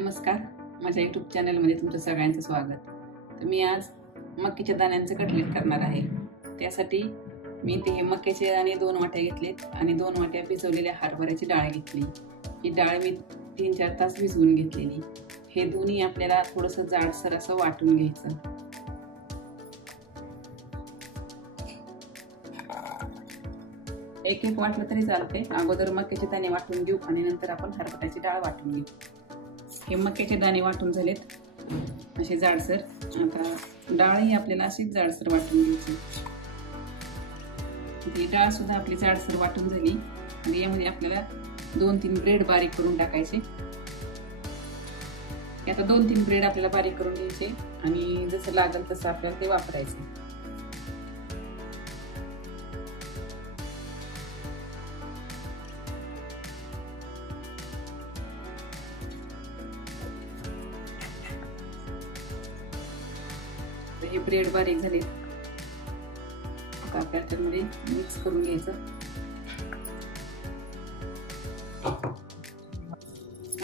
नमस्कार, माझ्या यूट्यूब चॅनलमध्ये तुमचं सगळ्यांचं स्वागत. तर मी आज मक्याच्या दाण्यांचे कटलेट करणार आहे. त्यासाठी मी ते मक्याचे दाणे 2 वाट्या घेतलेत आणि 2 वाट्या भिजवलेल्या हरभऱ्याची डाळ घेतली. ही डाळ मी 3-4 तास भिजवून घेतलेली. हे दोन्ही आपल्याला थोडंसं जाडसर असं वाटून घ्यायचं. एक वाटलं तरी चालते. अगोदर मक्याचे दाणे वाटून घेऊ आणि नंतर आपण हरभऱ्याची डाळ वाटून घेऊ. हे मक्याचे दाणे वाटून झालेत असे जाडसर. आता डाळही आपल्याला अशीच जाडसर वाटून घ्यायची. ही डाळ सुद्धा आपली जाडसर वाटून झाली आणि यामध्ये आपल्याला 2-3 ब्रेड बारीक करून टाकायचे. आता 2-3 ब्रेड आपल्याला बारीक करून घ्यायचे आणि जसं लागेल तसं आपल्याला ते वापरायचे. हे ब्रेड बारीक झाले. आता त्याच्यामध्ये मिक्स करून घ्यायचं.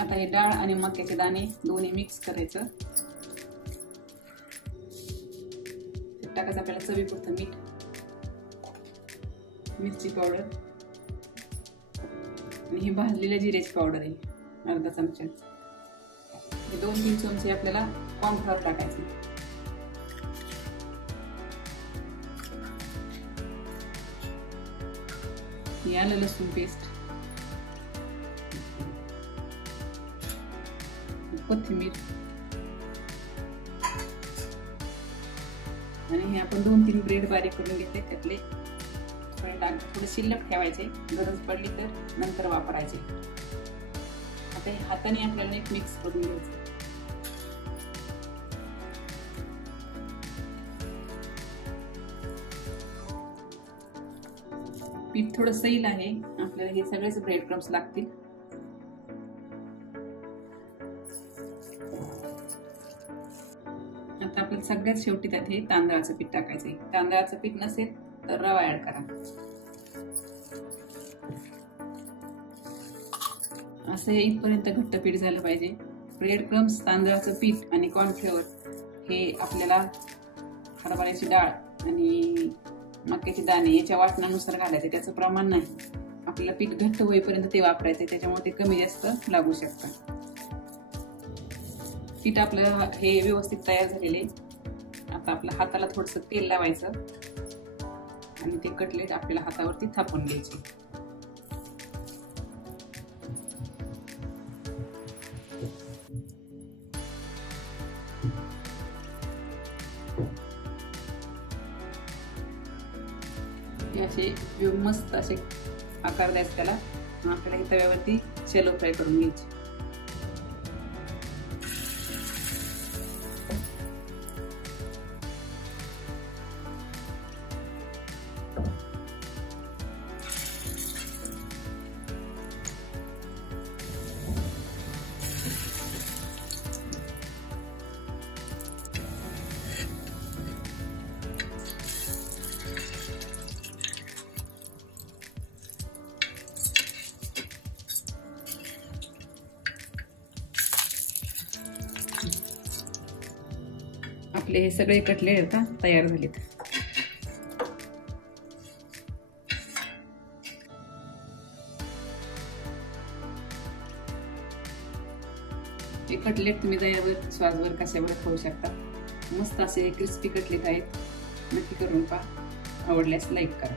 आता हे डाळ आणि मक्याचे दाणे दोन्ही मिक्स करायचं. टाकायचं आपल्याला चवीपुरतं मीठ, मिरची पावडर आणि ही भाजलेल्या जिऱ्याची पावडर आहे अर्धा चमचा. हे 2-3 चमचे आपल्याला कॉर्नफ्लॉवर टाकायचे. आलं लसूण पेस्ट, कोथिंबीर आणि हे आपण 2-3 ब्रेड बारीक करून घेतले. त्यातले थोडे शिल्लक ठेवायचे, गरज पडली तर नंतर वापरायचे. आता हे हाताने आपल्याला एक मिक्स करून घ्यायचं. पीठ थोडं सैल आहे, आपल्याला हे सगळेच ब्रेड क्रम्स लागतील. आता आपल्याला सगळ्यात शेवटी त्यात हे तांदळाचं पीठ टाकायचंय. तांदळाचं पीठ नसेल तर रवा ऍड करा. असं हे इथपर्यंत घट्ट पीठ झालं पाहिजे. ब्रेड क्रम्स, तांदळाचं पीठ आणि कॉर्नफ्लोअर हे आपल्याला हरभऱ्याची डाळ आणि मक्याचे दाणे याच्या वाटणानुसार घालायचे. त्याचं प्रमाण नाही. आपल्याला पीठ घट्ट होईपर्यंत ते वापरायचे, त्याच्यामुळे ते कमी जास्त लागू शकतं. पीठ आपलं हे व्यवस्थित तयार झालेले. आता आपल्या हाताला थोडंसं तेल लावायचं आणि ते कटलेट आपल्याला हातावरती थापून घ्यायचे. असे मस्त असे आकार द्यायचे त्याला. आपल्याला हे तव्यावरती शॅलो फ्राय करून घ्यायचे. आपले हे सगळे कटलेट आता तयार झालेत. हे कटलेट तुम्ही दह्यावर, सॉसवर, कशावर खाऊ शकता. मस्त असे क्रिस्पी कटलेट आहेत. नक्की करून पहा. आवडल्यास लाईक करा.